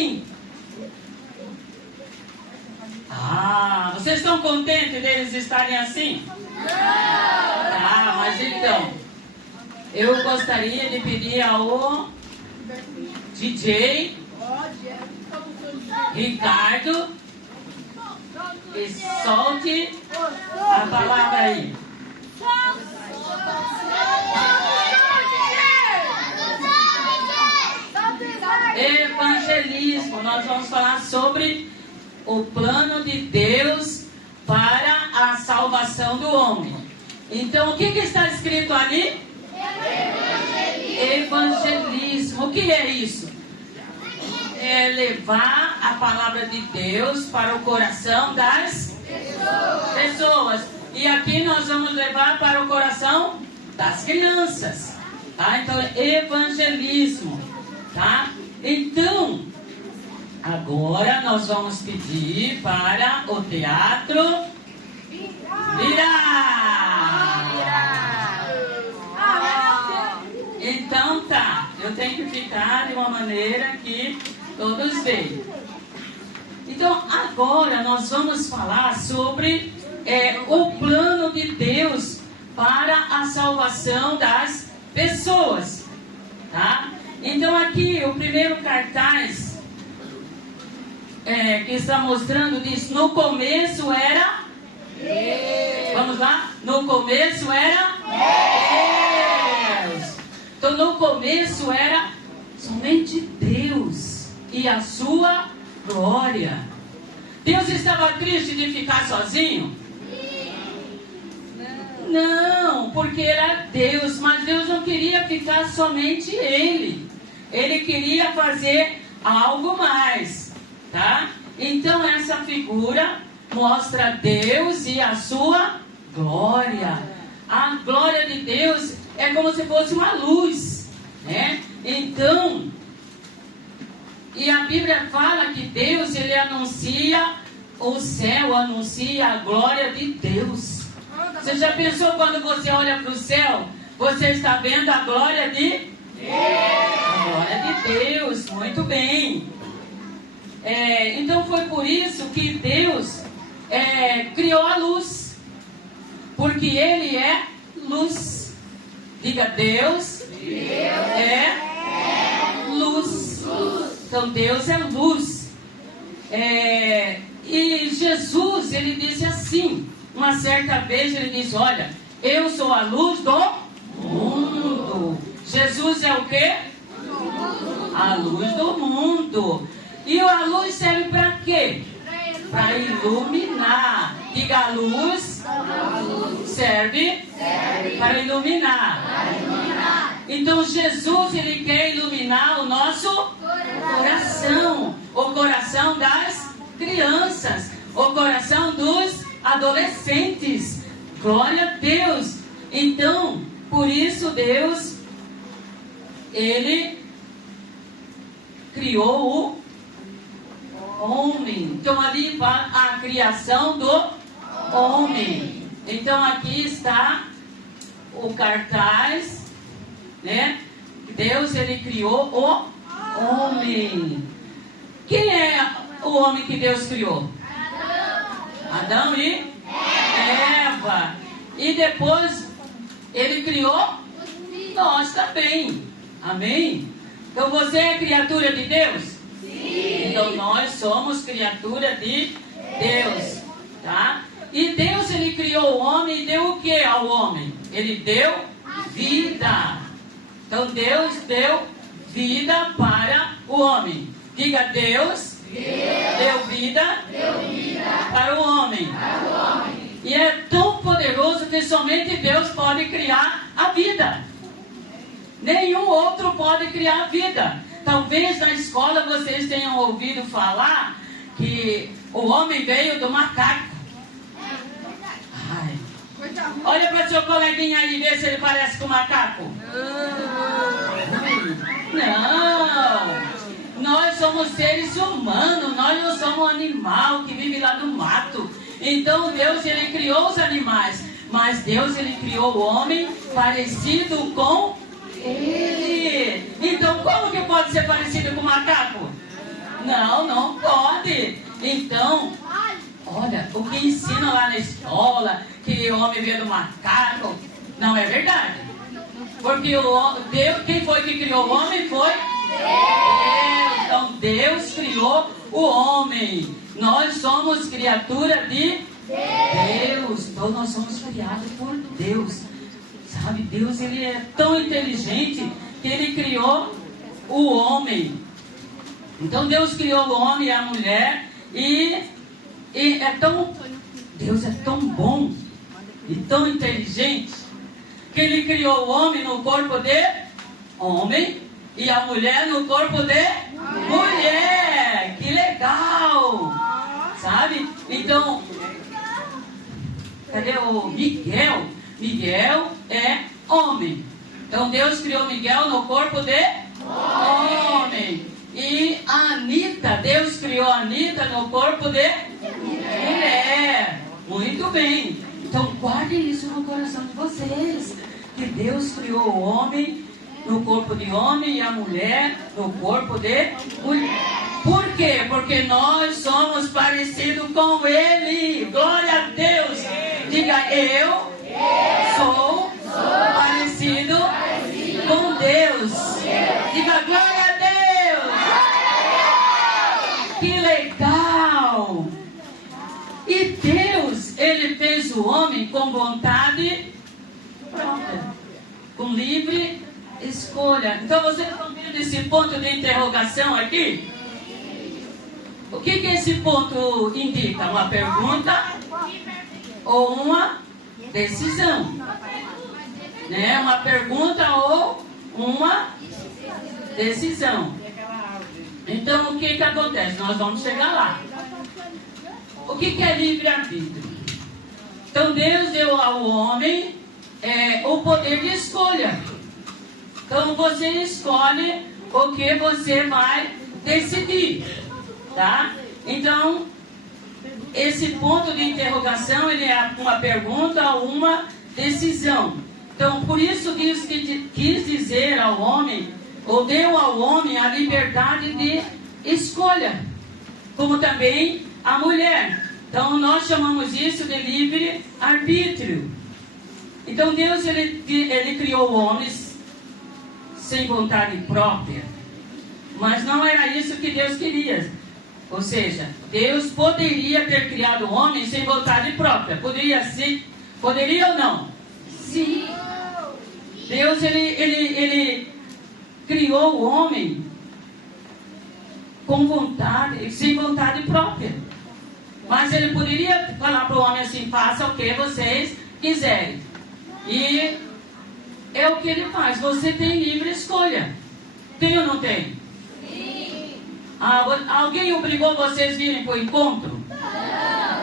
assim. Ah, vocês estão contentes deles estarem assim? Ah, mas então, eu gostaria de pedir ao DJ Ricardo que solte a palavra aí. Evangelismo. Nós vamos falar sobre o plano de Deus para a salvação do homem. Então, o que está escrito ali? Evangelismo. O que é isso? É levar a palavra de Deus para o coração das pessoas. E aqui nós vamos levar para o coração das crianças. Tá? Então, evangelismo. Tá? Então, agora nós vamos pedir para o teatro virar. Então tá, eu tenho que ficar de uma maneira que todos vejam. Então agora nós vamos falar sobre o plano de Deus para a salvação das pessoas. Tá? Então aqui o primeiro cartaz que está mostrando diz: no começo era Deus. Vamos lá? No começo era Deus. Então no começo era somente Deus e a sua glória. Deus estava triste de ficar sozinho? Não, porque era Deus, mas Deus não queria ficar somente Ele. Ele queria fazer algo mais, tá? Então essa figura mostra Deus e a sua glória. A glória de Deus é como se fosse uma luz, né? Então, e a Bíblia fala que Deus, ele anuncia o céu, anuncia a glória de Deus. Você já pensou quando você olha para o céu, você está vendo a glória de Deus? A glória de Deus, muito bem. Então foi por isso que Deus criou a luz, porque Ele é luz. Diga: Deus é luz. Então Deus é luz. E Jesus, ele disse assim, uma certa vez ele disse: olha, eu sou a luz do mundo. Jesus é o quê? A luz do mundo. E a luz serve para quê? Para iluminar. Diga: a luz serve para iluminar. Então Jesus, ele quer iluminar o nosso coração. O coração das crianças. O coração dos adolescentes. Glória a Deus. Então, por isso Deus, ele criou o homem. Então ali vai a criação do homem. Então aqui está o cartaz, né? Deus, ele criou o homem. Quem é o homem que Deus criou? Adão e Eva. E depois ele criou nós também. Amém? Então você é criatura de Deus? Sim. Então nós somos criatura de Deus, tá? E Deus, ele criou o homem e deu o que ao homem? Ele deu vida. Então Deus deu vida para o homem. Diga: Deus deu vida para o homem. E é tão poderoso que somente Deus pode criar a vida. Nenhum outro pode criar a vida. Talvez na escola vocês tenham ouvido falar que o homem veio do macaco. Ai. Olha para seu coleguinha aí, vê se ele parece com o macaco. Não. Nós somos seres humanos, nós não somos um animal que vive lá no mato. Então Deus, ele criou os animais, mas Deus, ele criou o homem parecido com Ele. Então como que pode ser parecido com o macaco? Não, não pode. Então, olha, o que ensina lá na escola, que o homem veio do macaco, não é verdade. Porque Deus, quem foi que criou o homem? Foi Deus. Então Deus criou o homem. Nós somos criatura de Deus. Então nós somos criados por Deus. Sabe, Deus, ele é tão inteligente que ele criou o homem. Então Deus criou o homem e a mulher. E Deus é tão bom e tão inteligente que ele criou o homem no corpo de homem e a mulher no corpo de mulher. Que legal! Sabe? Então, cadê o Miguel? Miguel é homem. Então Deus criou Miguel no corpo de homem. E a Anitta, Deus criou a Anitta no corpo de mulher. Muito bem. Então guardem isso no coração de vocês. Que Deus criou o homem no corpo de homem e a mulher no corpo de mulher. Por quê? Porque nós somos parecidos com Ele. Glória a Deus. Diga, eu sou parecido com Deus. Diga, glória a Deus. Que legal. E Deus, Ele fez o homem com vontade própria, com livre escolha. Então vocês estão vendo esse ponto de interrogação aqui? O que esse ponto indica? Uma pergunta ou uma decisão? Né? Uma pergunta ou uma decisão. Então o que acontece? Nós vamos chegar lá. O que é livre-arbítrio? Então Deus deu ao homem o poder de escolha. Então você escolhe o que você vai decidir, tá? Então esse ponto de interrogação, ele é uma pergunta ou uma decisão. Então por isso Deus quis dizer ao homem, ou deu ao homem a liberdade de escolha, como também a mulher. Então nós chamamos isso de livre-arbítrio. Então Deus, ele criou homens sem vontade própria. Mas não era isso que Deus queria. Ou seja, Deus poderia ter criado o homem sem vontade própria. Poderia sim? Poderia ou não? Sim. Deus, ele criou o homem com vontade, sem vontade própria. Mas ele poderia falar para o homem assim, faça o que vocês quiserem. E é o que ele faz. Você tem livre escolha. Tem ou não tem? Sim. Alguém obrigou vocês a virem para o encontro?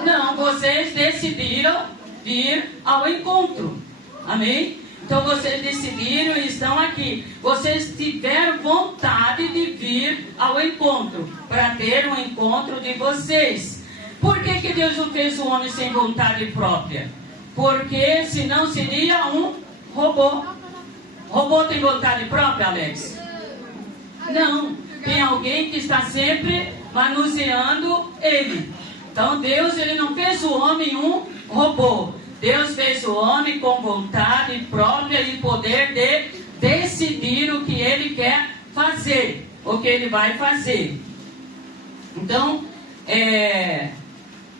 Não, vocês decidiram vir ao encontro. Amém? Então vocês decidiram e estão aqui. Vocês tiveram vontade de vir ao encontro, para ter um encontro de vocês. Por que Deus não fez o homem sem vontade própria? Porque senão seria um robô. Robô tem vontade própria, Alex? Não. Tem alguém que está sempre manuseando ele. Então Deus, ele não fez o homem um robô. Deus fez o homem com vontade própria e poder de decidir o que ele quer fazer, o que ele vai fazer. Então,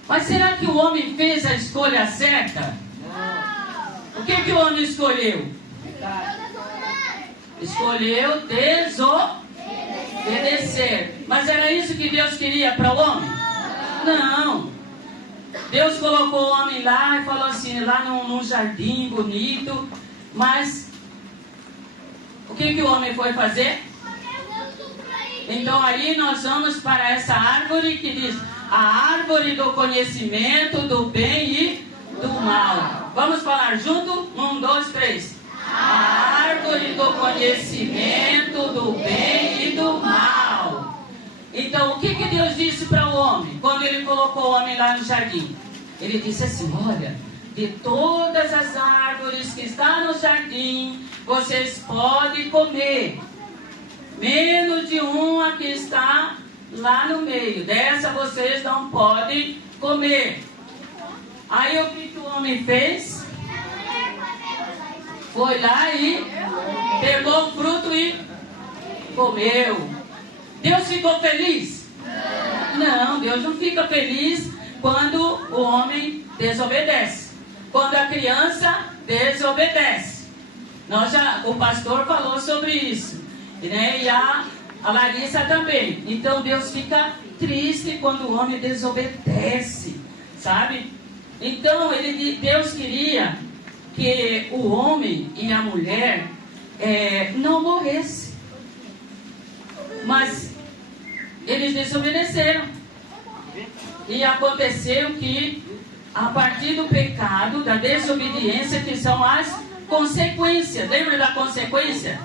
mas será que o homem fez a escolha certa? O que o homem escolheu? Escolheu desobedecer. Mas era isso que Deus queria para o homem? Não. Deus colocou o homem lá e falou assim, lá num jardim bonito. Mas o que o homem foi fazer? Então aí nós vamos para essa árvore que diz a árvore do conhecimento do bem e do mal. Vamos falar junto? 1, 2, 3. A árvore do conhecimento do bem e do mal. Então o que Deus disse para o homem quando ele colocou o homem lá no jardim? Ele disse assim, olha, de todas as árvores que estão no jardim, vocês podem comer, menos de uma que está lá no meio. Dessa vocês não podem comer. Aí o que o homem fez? Foi lá e pegou o fruto e comeu. Deus ficou feliz? Não, Deus não fica feliz quando o homem desobedece. Quando a criança desobedece. O pastor falou sobre isso, né? E a Larissa também. Então Deus fica triste quando o homem desobedece, sabe? Então Deus queria que o homem e a mulher não morressem. Mas eles desobedeceram. E aconteceu que, a partir do pecado, da desobediência, que são as consequências. Lembra da consequência?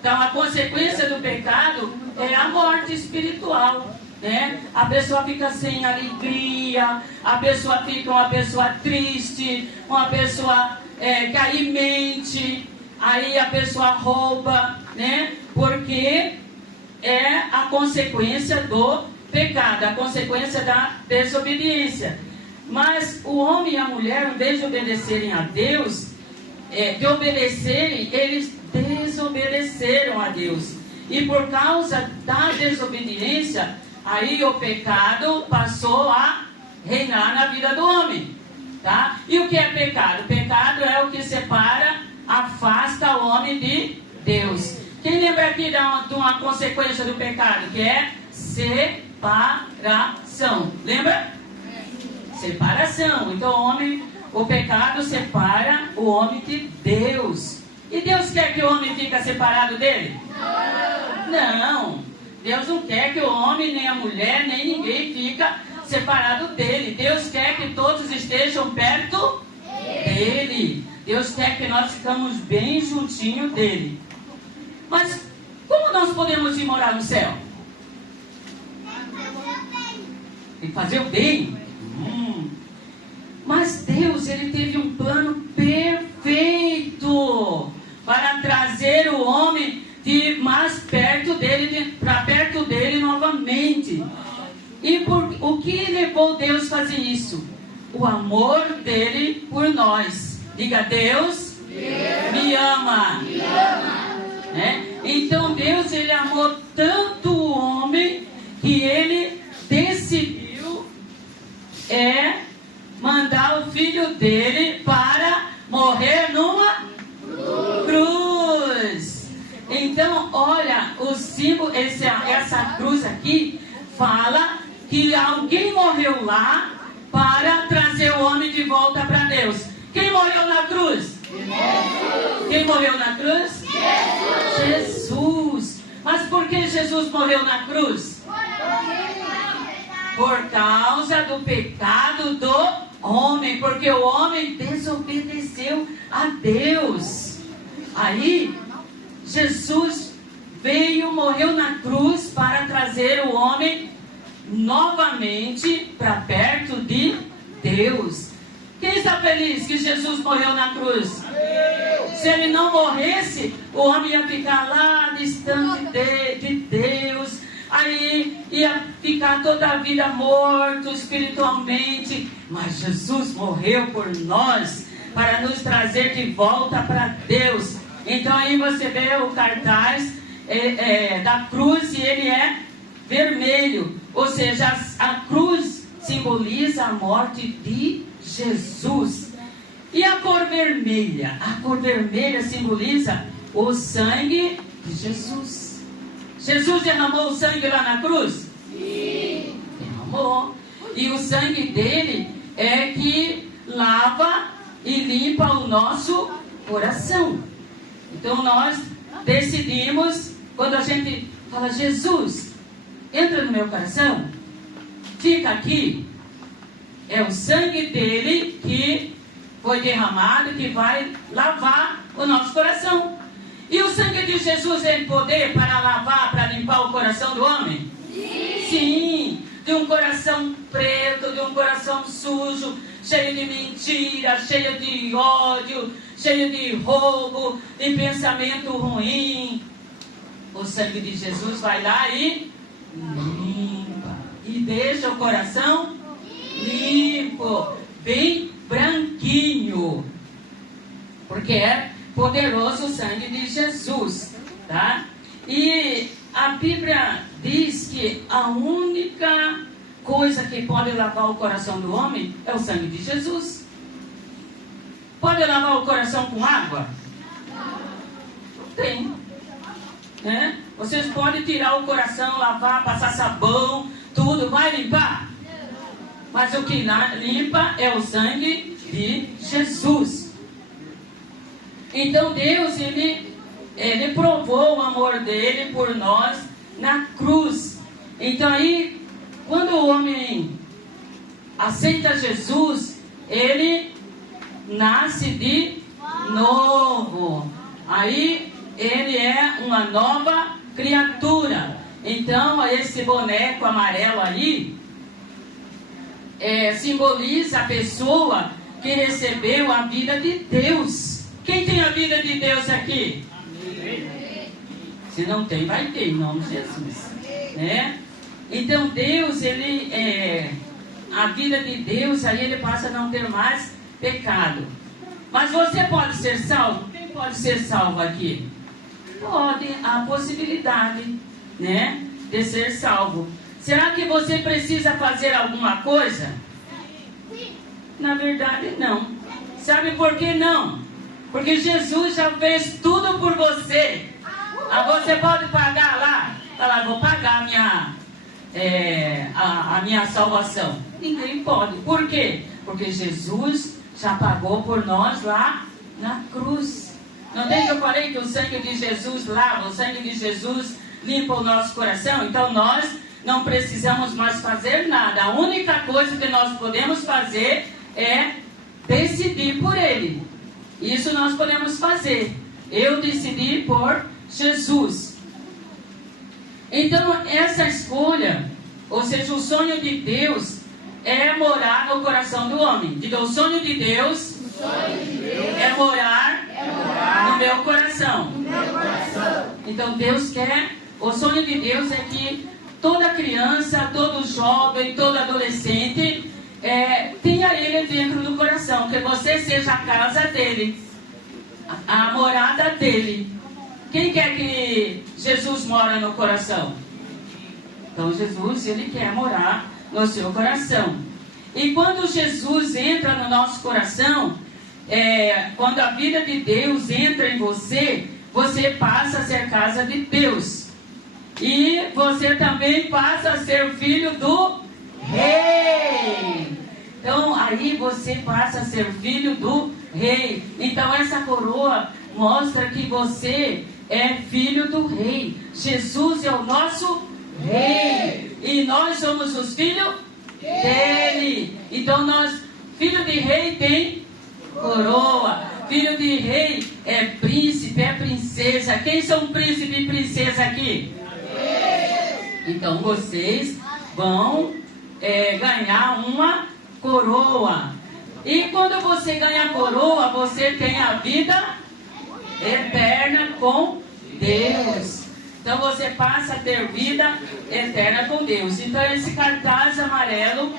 Então, a consequência do pecado é a morte espiritual, né? A pessoa fica sem alegria, a pessoa fica uma pessoa triste, uma pessoa que aí mente, aí a pessoa rouba, né? Porque é a consequência do pecado, a consequência da desobediência. Mas o homem e a mulher, em vez de obedecerem a Deus, de obedecerem, eles desobedeceram a Deus. E por causa da desobediência, aí o pecado passou a reinar na vida do homem, tá? E o que é pecado? Pecado é o que separa, afasta o homem de Deus. Quem lembra aqui de uma consequência do pecado? Que é separação. Lembra? Separação. Então o pecado separa o homem de Deus. E Deus quer que o homem fique separado dele? Não. Deus não quer que o homem, nem a mulher, nem ninguém fica separado dele. Deus quer que todos estejam perto dele. Deus quer que nós ficamos bem juntinho dele. Mas como nós podemos ir morar no céu? Tem que fazer o bem. Mas Deus, Ele teve um plano perfeito para trazer o homem de mais perto dele, para perto dele novamente. E o que levou Deus a fazer isso? O amor dele por nós. Diga, Deus me ama. Me ama. Então Deus, Ele amou tanto o homem que Ele decidiu mandar o filho dele para morrer numa cruz. Então, olha, o símbolo, essa cruz aqui fala que alguém morreu lá para trazer o homem de volta para Deus. Quem morreu na cruz? Jesus. Quem morreu na cruz? Jesus. Mas por que Jesus morreu na cruz? Por causa do pecado do homem, porque o homem desobedeceu a Deus. Aí Jesus veio, morreu na cruz para trazer o homem novamente para perto de Deus. Quem está feliz que Jesus morreu na cruz? Se ele não morresse, o homem ia ficar lá distante de Deus. Aí ia ficar toda a vida morto espiritualmente. Mas Jesus morreu por nós para nos trazer de volta para Deus. Então aí você vê o cartaz da cruz e ele é vermelho. Ou seja, a cruz simboliza a morte de Jesus. E a cor vermelha? A cor vermelha simboliza o sangue de Jesus. Jesus derramou o sangue lá na cruz? Sim. Derramou. E o sangue dele é que lava e limpa o nosso coração. Então nós decidimos, quando a gente fala, Jesus, entra no meu coração, fica aqui, é o sangue dele que foi derramado, que vai lavar o nosso coração. E o sangue de Jesus tem poder para lavar, para limpar o coração do homem? Sim. Sim. De um coração preto, de um coração sujo, cheio de mentira, cheio de ódio, cheio de roubo, de pensamento ruim. O sangue de Jesus vai lá e limpa. deixa o coração limpo, bem branquinho, porque é poderoso o sangue de Jesus, tá? E a Bíblia diz que a única coisa que pode lavar o coração do homem é o sangue de Jesus. Pode lavar o coração com água? Não tem, né? Vocês podem tirar o coração, lavar, passar sabão, tudo, vai limpar? Mas o que limpa é o sangue de Jesus. Então Deus, Ele provou o amor dele por nós na cruz. Então aí, quando o homem aceita Jesus, ele nasce de novo. Aí ele é uma nova criatura. Então esse boneco amarelo ali simboliza a pessoa que recebeu a vida de Deus. Quem tem a vida de Deus aqui? Se não tem, vai ter, em nome de Jesus, né? Então Deus, a vida de Deus, aí ele passa a não ter mais pecado. Mas você pode ser salvo? Quem pode ser salvo aqui? Pode, há possibilidade, né, de ser salvo. Será que você precisa fazer alguma coisa? Na verdade, não. Sabe por que não? Porque Jesus já fez tudo por você. Você pode pagar lá? Falar, vou pagar a minha salvação. Ninguém pode. Por quê? Porque Jesus já pagou por nós lá na cruz. Não tem que eu falei que o sangue de Jesus lava, o sangue de Jesus limpa o nosso coração? Então nós não precisamos mais fazer nada. A única coisa que nós podemos fazer é decidir por Ele. Isso nós podemos fazer. Eu decidi por Jesus. Então essa escolha, ou seja, o sonho de Deus é morar no coração do homem. Diga, o sonho de Deus, é morar no meu coração. Então Deus quer, o sonho de Deus é que toda criança, todo jovem, todo adolescente tenha Ele dentro do coração, que você seja a casa dele, a morada dele. Quem quer que Jesus mora no coração? Então Jesus, Ele quer morar no seu coração. E quando Jesus entra no nosso coração, quando a vida de Deus entra em você, você passa a ser casa de Deus. E você também passa a ser filho do Rei. Então aí você passa a ser filho do Rei. Então essa coroa mostra que você é filho do Rei. Jesus é o nosso Rei. E nós somos os filhos dele. Então nós, filho de Rei tem coroa. Filho de Rei é príncipe, é princesa. Quem são príncipe e princesa aqui? Então vocês vão ganhar uma coroa. E quando você ganha a coroa, você tem a vida eterna com Deus. Então você passa a ter vida eterna com Deus. Então esse cartaz amarelo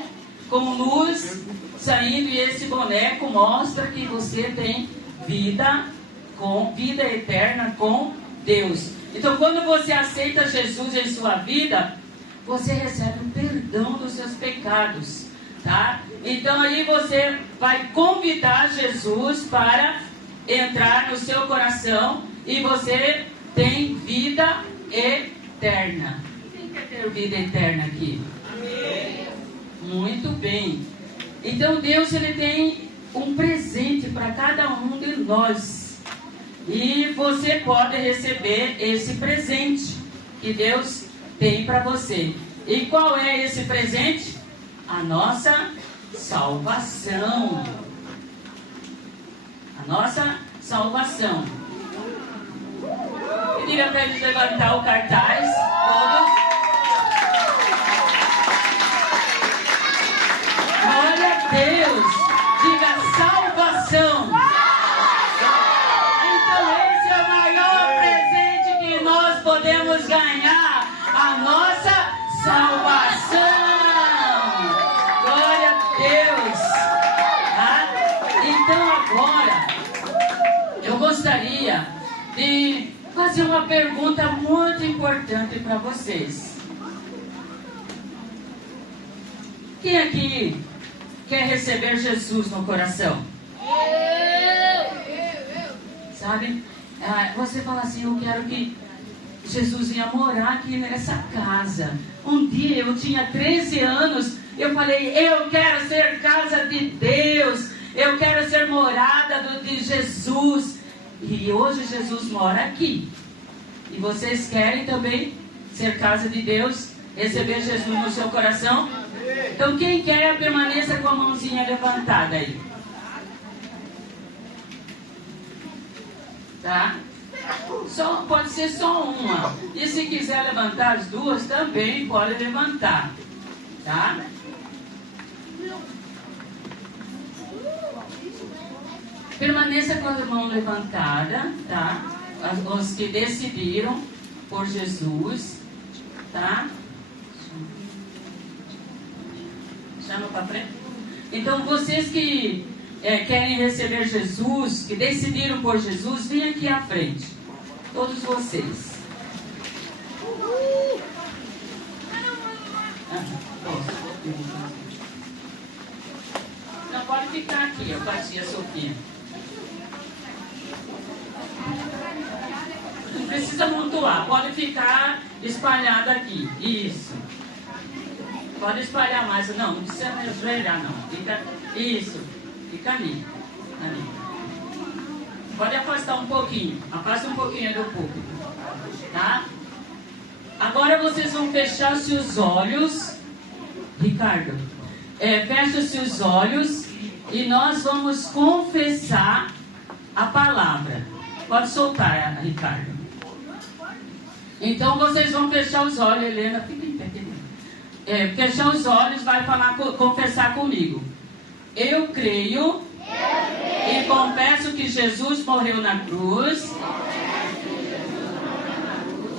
com luz saindo e esse boneco mostra que você tem vida eterna com Deus. Então quando você aceita Jesus em sua vida, você recebe o perdão dos seus pecados, tá? Então aí você vai convidar Jesus para entrar no seu coração e você tem vida eterna. Quem quer ter vida eterna aqui? Amém. Muito bem. Então Deus, Ele tem um presente para cada um de nós. E você pode receber esse presente que Deus tem para você. E qual é esse presente? A nossa salvação. A nossa salvação. Eu diria para eles levantar o cartaz. Todos. Glória a Deus. Diga salvação. Então esse é o maior presente que nós podemos ganhar. A nossa salvação. Então agora, eu gostaria de fazer uma pergunta muito importante para vocês. Quem aqui quer receber Jesus no coração? Sabe? Você fala assim, eu quero que Jesus ia morar aqui nessa casa. Um dia eu tinha 13 anos, eu falei, eu quero ser casa de Deus, eu quero ser morada de Jesus. E hoje Jesus mora aqui. E vocês querem também ser casa de Deus, receber Jesus no seu coração? Então quem quer, permaneça com a mãozinha levantada aí. Tá? Pode ser só uma. E se quiser levantar as duas, também pode levantar. Tá? Permaneça com a mão levantada, tá? Os que decidiram por Jesus, tá? Chama para frente. Então, vocês que querem receber Jesus, que decidiram por Jesus, vem aqui à frente. Todos vocês. Não, pode ficar aqui, ó, com a tia Sofia. Não precisa amontoar, pode ficar espalhado aqui. Isso. Pode espalhar mais. Não precisa me ajoelhar, não. Fica, isso. Fica ali. Ali. Pode afastar um pouquinho. Afasta um pouquinho do público. Tá? Agora vocês vão fechar seus olhos. Ricardo. Fecha seus olhos. E nós vamos confessar a palavra. Pode soltar, Ricardo. Então vocês vão fechar os olhos. Helena, fica em pé, querida. Fechar os olhos, vai confessar comigo. Eu creio e confesso que Jesus morreu na cruz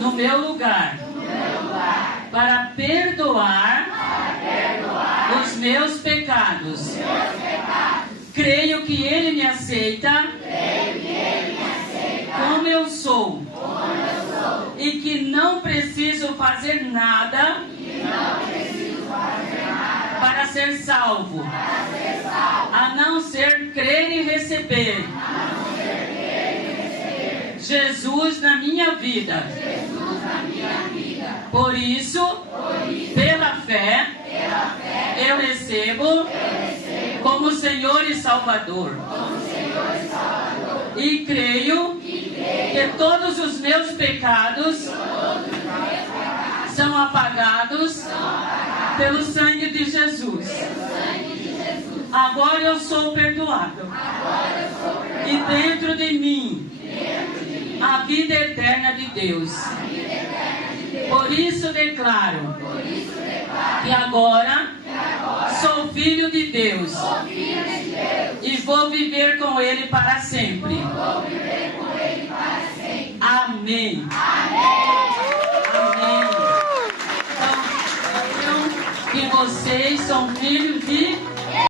no meu lugar para perdoar os meus pecados. Creio que Ele me aceita como eu sou e que não preciso fazer nada para ser salvo, a não ser crer e receber Jesus na minha vida. Por isso, pela fé, eu recebo como Senhor e Salvador. E creio que todos os meus pecados são apagados pelo sangue de Jesus. Agora eu sou perdoado. E dentro de mim, a vida eterna de Deus. Por isso declaro que agora sou filho de Deus. E vou viver com Ele para sempre. Amém. Amém. Então, que vocês são filhos de